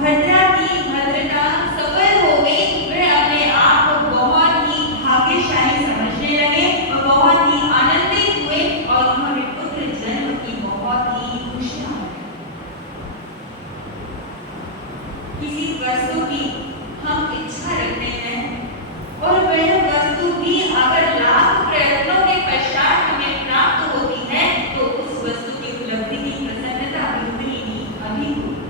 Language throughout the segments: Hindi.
भद्रा की भद्रता सफल हो गई। वह अपने आप को बहुत ही भाग्यशाली समझने लगे और बहुत ही आनंदित हुए और उन्होंने पुत्र जन्म की बहुत ही खुशियां मनाई। किसी वस्तु की हम इच्छा रखते हैं और वह वस्तु भी अगर लाख प्रयत्नों के पश्चात हमें प्राप्त होती है तो उस वस्तु की उपलब्धि की प्रसन्नता भी उतनी ही अधिक होती है।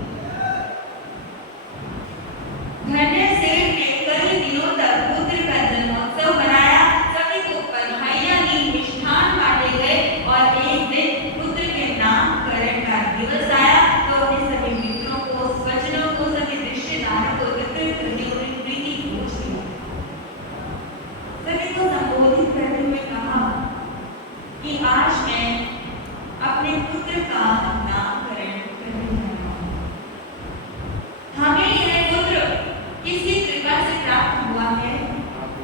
धन्य सेठ ने कई दिनों तक पुत्र का जन्मोत्सव मनाया। सभी को बधाइयां दी, मिष्ठान बांटे गए और एक दिन पुत्र के नामकरण का दिवस आया तो अपने सभी मित्रों को, स्वजनों को, सभी रिश्तेदारों को एकत्रित करके उन्हें प्रीति भोज दिया। सभी को संबोधित करते हुए कहा कि आज मैं अपने पुत्र का नामकरण करने जा रहा हूं। हमें यह पुत्र किसकी कृपा से प्राप्त हुआ है?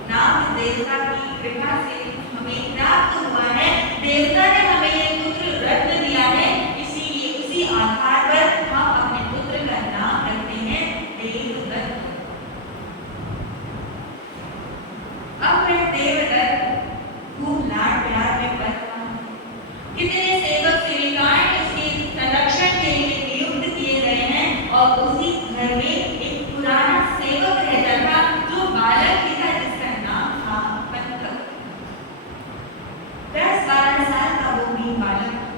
नाग देवता की कृपा से हमें प्राप्त हुआ है। देवता ने हमें यह पुत्र रत्न दिया है, इसीलिए उसी आधार पर हम अपने पुत्र का नाम रखते हैं देवदत्त। अब वह देवदत्त खूब लाड प्यार में पल रहा है। कितने सेवक सेविकाएं उसके संरक्षण के लिए नियुक्त किए गए हैं और उसी घर में एक पुराना सेवक रहता था जो बालक ही था, जिसका नाम था पंथक। 10-12 साल का वो भी बालक था।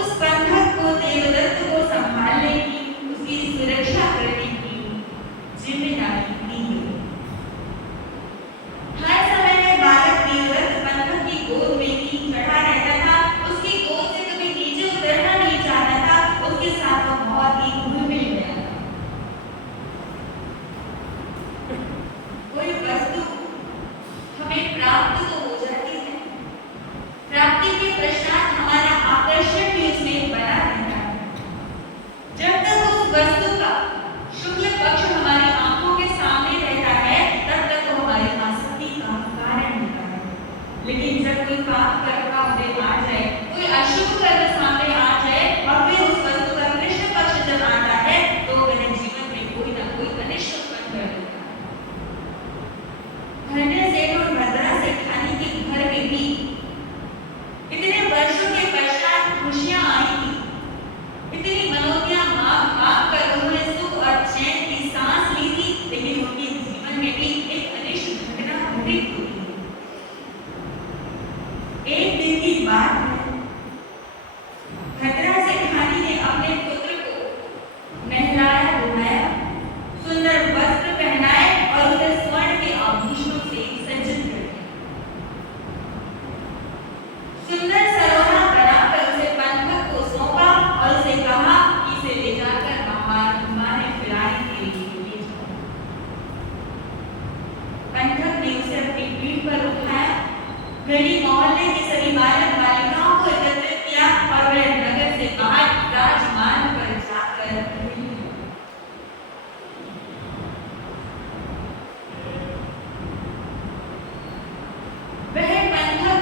उस पंथक को देवदत्त को संभालने की, उसकी सुरक्षा करने की जिम्मेदारी दी गई। हर समय में बालक देवदत्त पंथक की गोद में ही चढ़ा रहता था। उसकी गोद से कभी नीचे उतरना नहीं चाहता था। उसके साथ वो बहुत ही घुल मिल गया था। कोई वस्तु हमें प्राप्त तो हो जाती है, प्राप्ति के पश्चात हमारा आकर्षण भी उसमें बना रहता है। जब तक उस वस्तु का शुक्ल पक्ष हमारी आंखों के सामने रहता है तब तक वो हमारी आसक्ति का कारण होता है। लेकिन जब कोई पाप कर्म का उदय आ जाए, कोई अशुभ कर्म सामने आ जाए और फिर उस वस्तु का कृष्ण पक्ष जब आता है तो वह जीवन में कोई ना कोई अनिष्ट उत्पन्न कर देता है। धन्य सेठ और भद्रा सेठानी के घर में भी इतने वर्षों के पश्चात खुशियां आई थी। इतनी मनोतियां मांग कर उन्होंने सुख और चैन की सांस ली थी, लेकिन उनके जीवन में भी एक अनिष्ट घटना घटित हुई। एक दिन की बात है, भद्रा सेठानी ने अपने पुत्र को नहलाया धुलाया, सुंदर वस्त्र पहनाए और उसे स्वर्ण के आभूषणों से सज्जित कर दिया। सुंदर सरोरा बनाकर उसे पंथक को सौंपा और उसे कहा कि इसे ले जाकर बाहर घुमाने फिराने के लिए ले जाओ। पंथक ने उसे अपनी पीठ पर उठाया, गली मोहल्ले के सभी बालक बालिकाओं को एकत्रित किया और वह नगर से बाहर राजमार्ग पर जाकर मिली। वह पंथक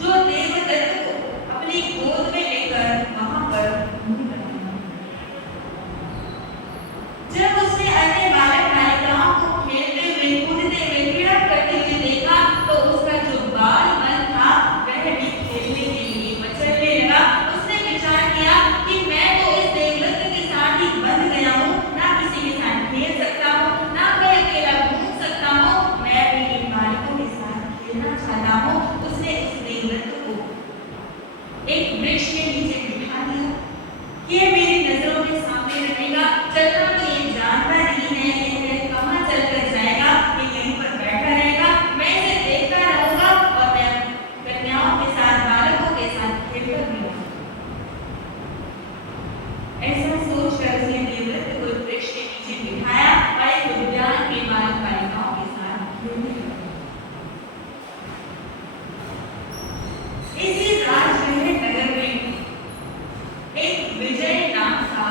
जो देवदत्त को अपनी गोद में लेकर वहां पर घूम रहा था। जब उसने अन्य बालक बालिकाओं को खेलते हुए, कूदते हुए, क्रीड़ा करते हुए देखा तो उसका जो बाल मन था वह भी खेलने के लिए मचलने लगा। उसने विचार किया कि मैं तो इस देवदत्त के साथ ही बंध गया हूँ, ना किसी के साथ खेल सकता हूँ, ना कहीं अकेला घूम सकता हूँ, मैं भी इन बालकों के साथ खेलना चाहता हूँ। उसने उस देवदत्त को एक वृक्ष के नीचे बिठा दिया कि ये मेरी नजरों के सामने रहेगा। चलना तो ये जानता नहीं है, ये कहाँ चलकर जाएगा, ये यहीं पर बैठा रहेगा, मैं इसे देखता रहूंगा और मैं कन्याओं के साथ, बालकों के साथ खेलकर रहूंगा। ऐसा सोचकर उसने देवदत्त को एक वृक्ष के नीचे बिठाया और एक उद्यान में बालक बालिकाओं के साथ खेलने लगा। इसी राजमहल नगर में एक विजय नाम का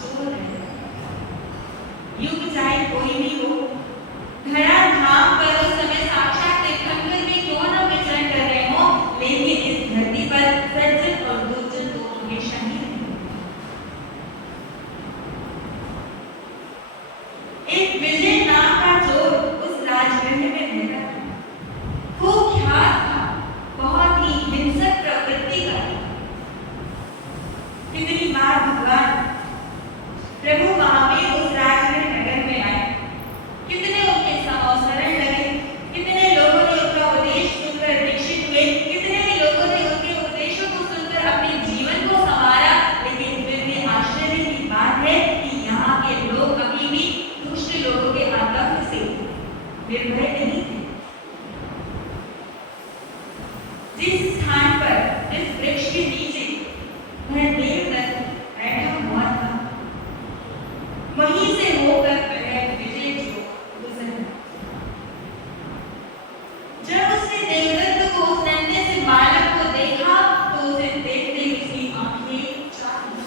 चोर रहता था। युग चाहे कोई भी हो, धरा धाम पर उस समय साक्षात तीर्थंकर भी क्यों न विचरण कर रहे हो, लेकिन इस धरती पर सज्जन और दुर्जन तो हमेशा ही कितनी बार भगवान प्रभु महावीर उस राजगढ़ नगर में आए, कितने उनके शरण लगे, कितने लोगों ने उनका उपदेश सुनकर दीक्षित हुए, कितने लोगों ने उनके उपदेशों को सुनकर अपने जीवन को संवारा। लेकिन फिर भी आश्चर्य की बात है कि यहाँ के लोग अभी भी दुष्ट लोगों के आतंक से निर्भय नहीं थे। जिस स्थान पर, जिस वृक्ष के नीचे वह देवदत्त बैठा हुआ था, वहीं से होकर वह विजय जो गुजरा। जब उसने देवदत्त को उस नन्हे से बालक को देखा तो उसे देखते ही उसकी आंखें चाट ली।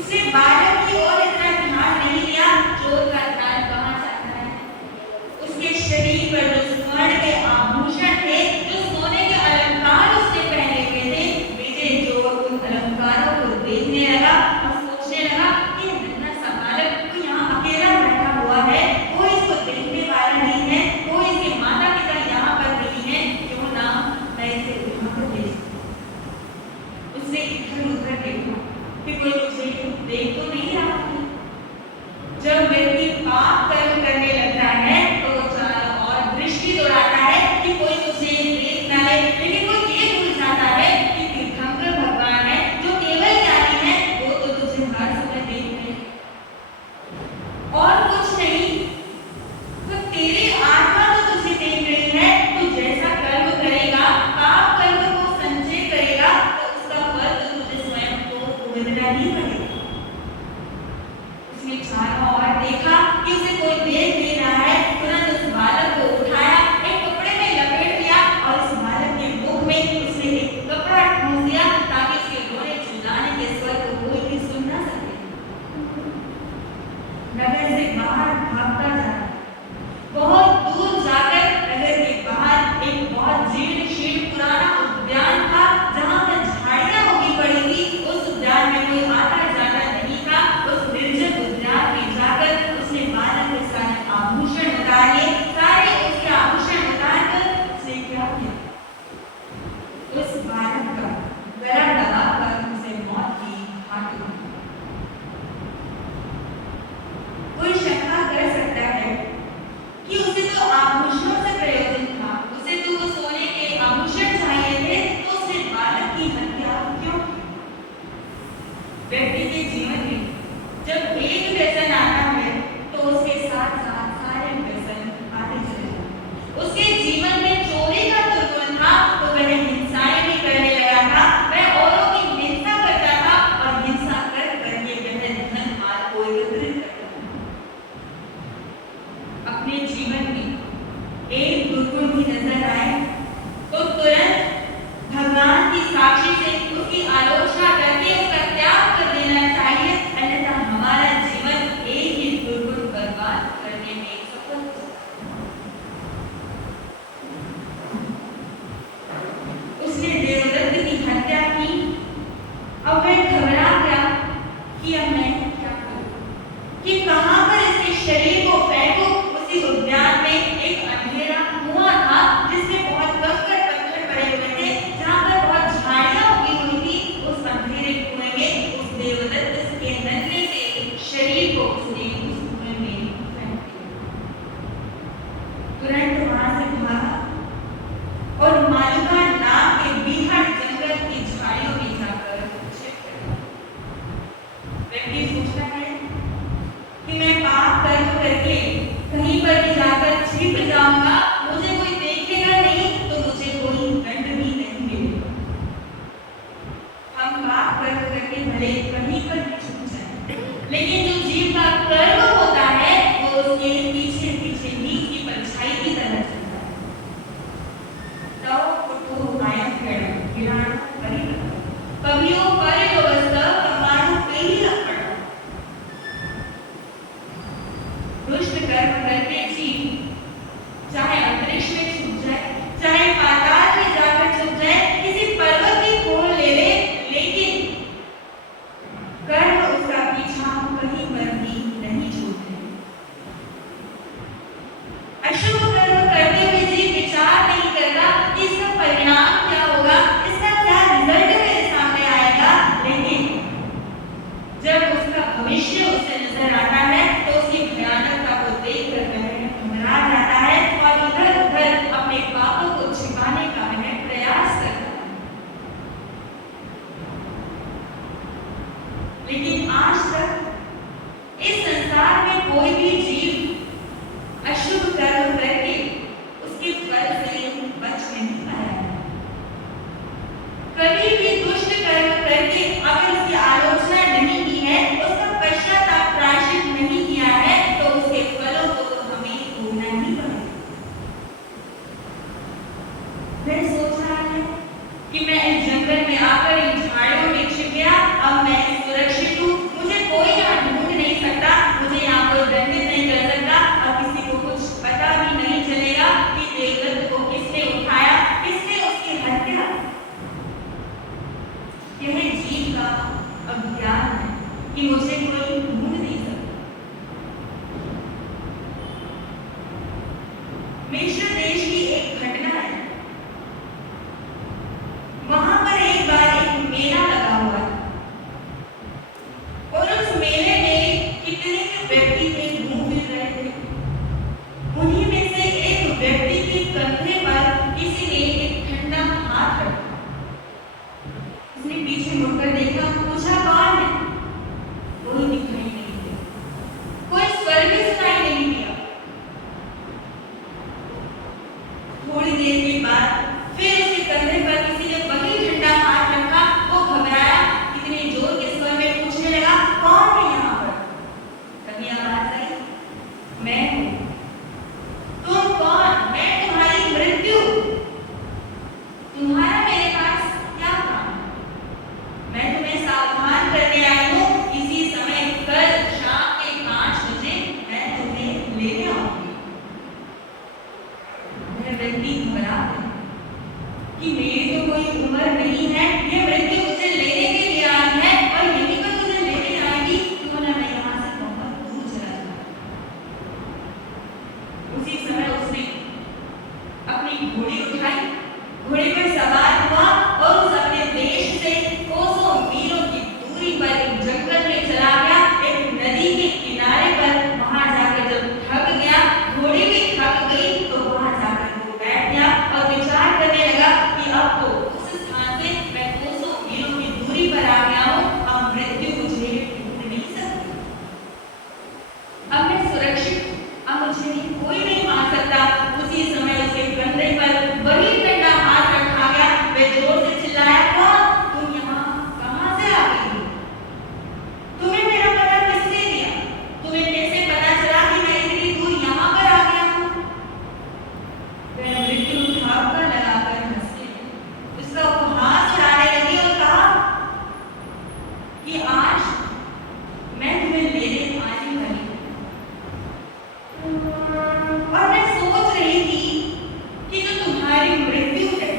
उसने बालक की ओर इतना ध्यान नहीं दिया, चोर का ध्यान कहाँ जाता है। उसके शरीर पर जो स्वर्ण के आभूषण थे, जो सोने के अलंकार उसने पहने हुए थे, विजय जो उन अलंकारों को देखने लगा और सोचने लगा कि नन्हा सा बालक तो यहाँ अकेला बैठा हुआ है, कोई इसको देखने वाला नहीं है, कोई इसके माता पिता यहाँ पर नहीं है, क्यों ना मैं इसे उठाकर ले जाऊं। उसने इधर उधर देखा कि कोई मुझे देख तो नहीं रहा है। जब व्यक्ति पाप कर्म करने लगता है तो वो चारों ओर दृष्टि दौड़ाता है कि कोई मुझे देख ना ले, लेकिन वो ये भूल जाता है कि तीर्थंकर भगवान है जो केवल ज्ञानी है, वो तो तुझे हर समय देख रहे हैं। और कुछ नहीं, तो तेरी आत्मा तो तुझे देख रही है। तू जैसा कर्म करेगा, पाप कर्म को संचय करेगा, तो उसका फल तो तुझे स्वयं को भुगतना ही पड़ेगा। उसने चारों ओर देखा कि उसे कोई देख नहीं रहा है, तुरंत उस बालक को उठाया, एक कपड़े में लपेट लिया और इस बालक के मुख में उसने एक कपड़ा ठूंस दिया ताकि उसके रोने चिल्लाने के स्वर को कोई भी सुन ना सके। नगर से बाहर भागता जा रहा, बहुत दूर जाकर नगर के बाहर एक बहुत जीर्ण शीर्ण पुराना उद्यान था, जहाँ पर झाड़ियां उगी पड़ी थी। उस उद्यान में कोई आता जाता नहीं था। उस निर्जन उद्यान में जाकर उसने बालक के सारे आभूषण उतार लिए, सारे उसके आभूषण उतार कर उसने क्या किया, उस बालक का गला दबाकर उसे मौत की घाट उतारी। कोई शंका कर सकता है कि उसे तो आभूषणों से प्रयोजन था, उसे तो वो सोने के आभूषण चाहिए थे, तो उसने बालक की हत्या क्यों की? व्यक्ति के जीवन में जब एक व्यसन आता है तो उसके साथ साथ सारे व्यसन आते चले जाते हैं। उसके जीवन में चोरी का दुर्गुण था तो वह हिंसाएं भी करने लगा था, वह औरों की हिंसा करता था और हिंसा कर करके वह धन माल को एकत्रित करता था। अपने जीवन में एक दुर्गुण भी नजर आए तो तुरंत भगवान की साक्षी से उसकी आलोचना करके उसका त्याग कर देना चाहिए, अन्यथा हमारा जीवन एक ही दुर्गुण बर्बाद करने में सफल हो सकता है। उसने देवदत्त की हत्या की। अब वह घबरा गया कि अब मैं क्या करूं, कि कहां पर इसके शरीर को फेंकूं। उसी उद्यान में एक अंधेरा कुआं था जिसमें बहुत कंकड़ पत्थर पड़े हुए थे, जहां पर बहुत झाड़ियां उगी हुई थी। उस अंधेरे कुएं में उस देवदत्त के नन्हे से शरीर को उसने उस कुएं में फेंक दिया। तुरंत वहां से भागा और मालूका नाम के बीहड़ जंगल की झाड़ियों में जाकर छिप गया। व्यक्ति सोचता है कि मैं पाप कर्म करके कहीं पर भी जाकर छिप जाऊंगा, मुझे कोई देखेगा नहीं, तो मुझे कोई दंड भी नहीं मिलेगा। हम पाप कर्म करके भले कहीं पर भी छुप जाएं, लेकिन जो जीव का कर्म होता है वो उसके पीछे पीछे नीच की परछाई की तरह चलता है। तव कुटु आयम खेड़ गिराण परिवर्तन कवियों परे व्यवस्था कमाणु पेही रखड़ा। दुष्ट कर्म करके जीव चाहे अंतरिक्ष में छुप जाए, चाहे पाताल में जाकर छुप जाए, किसी पर्वत की खोल ले ले, लेकिन कर्म उसका पीछा कहीं पर भी नहीं छोड़ता। लेकिन आज तक इस संसार में कोई भी जीव अशुभ कर्म करके उसके फल से बच नहीं पाया है। कभी भी दुष्ट कर्म करके अगर उसकी आलोचना नहीं की है, उसका पश्चाताप प्रायश्चित नहीं किया है, तो उसके फलों को तो हमें भोगना ही पड़ेगा। मैं सोच रहा है कि मैं इस जंगल में आकर इन झाड़ियों में छिप गया, अब मैं सुरक्षित हूँ, मुझे कोई यहाँ ढूंढ नहीं सकता, मुझे यहाँ कोई दंडित नहीं कर सकता और किसी को कुछ पता भी नहीं चलेगा कि देवदत्त को किसने उठाया, किसने उसकी हत्या। यह जीव का अज्ञान है कि मुझे कोई ढूंढ नहीं सकता। मिश्र देश की एक घटना है। वहां पर एक बार एक मेला लगा हुआ था और उस मेले में कितने व्यक्ति थे, घूम फिर रहे थे। उन्हीं में से एक व्यक्ति के कंधे पर किसी ने एक ठंडा हाथ रखा। उसने पीछे मुड़कर देखा, पूछा कौन है? कोई दिखाई नहीं दिया, कोई स्वर भी सुनाई नहीं दिया। थोड़ी देर के बाद फिर उसके कंधे पर किसी ने वही ठंडा हाथ रखा। वो घबराया, कितने जोर के स्वर में पूछने लगा, कौन है यहाँ पर? तभी आवाज आई, मैं हूँ। तुम कौन? मैं तुम्हारी मृत्यु। तुम्हारा मेरे पास क्या काम? मैं तुम्हें सावधान करने आई हूँ। इसी समय कल शाम के 5 बजे मैं तुम्हें लेने आऊंगी। वह व्यक्ति घबरा गया कि मेरी तो कोई उम्र नहीं है, ये मृत्यु मुझे लेने के लिए आई है और यहीं पर मुझे लेने आएगी, क्यों ना मैं यहाँ से बहुत दूर चला जाऊं। उसी समय उसने अपनी घोड़ी उठाई, घोड़े पर सवार हुआ और उस अपने देश से कोसों मीलों की दूरी पर एक जंगल में चला गया, एक नदी के किनारे पर। वहां जाकर जब थक गया, घोड़ी भी थक गई, तो वहां जाकर वो बैठ गया और विचार करने लगा कि अब तो उस स्थान से मैं कोसों मीलों की दूरी पर आ गया हूँ, अब मृत्यु मुझे ढूंढ नहीं सकती, अब मैं सुरक्षित हूँ, अब मुझे कोई नहीं मार सकता। उसी समय उसके कंधे पर वही ठंडा हाथ रखा गया। वह जोर से चिल्लाया, कौन? तुम यहाँ कहाँ से आ गई हो? तुम्हें मेरा पता किसने दिया? तुम्हें कैसे पता चला कि मैं इतनी दूर यहाँ पर आ गया हूँ? वह मृत्यु ठापका लगाकर हंसने लगी, उसका उपहास उड़ाने लगी और कहा कि आज मैं तुम्हें लेने आने वाली हूँ। और मैं सोच रही थी कि जो तुम्हारी मृत्यु है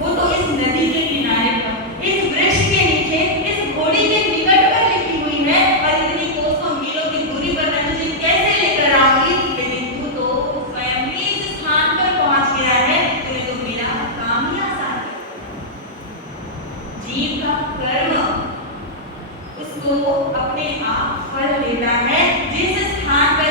वो तो इस नदी के किनारे पर, इस वृक्ष के नीचे, इस घोड़ी के निकट पर लिखी हुई है, और इतनी कोसों मीलों की दूरी पर मैं तुझे कैसे लेकर आऊंगी? लेकिन तू तो स्वयं ही इस स्थान पर पहुंच गया है, तुझे तो मेरा काम ही आसान है। जीव का कर्म उसको अपने आप फल देता है। जिस स्थान पर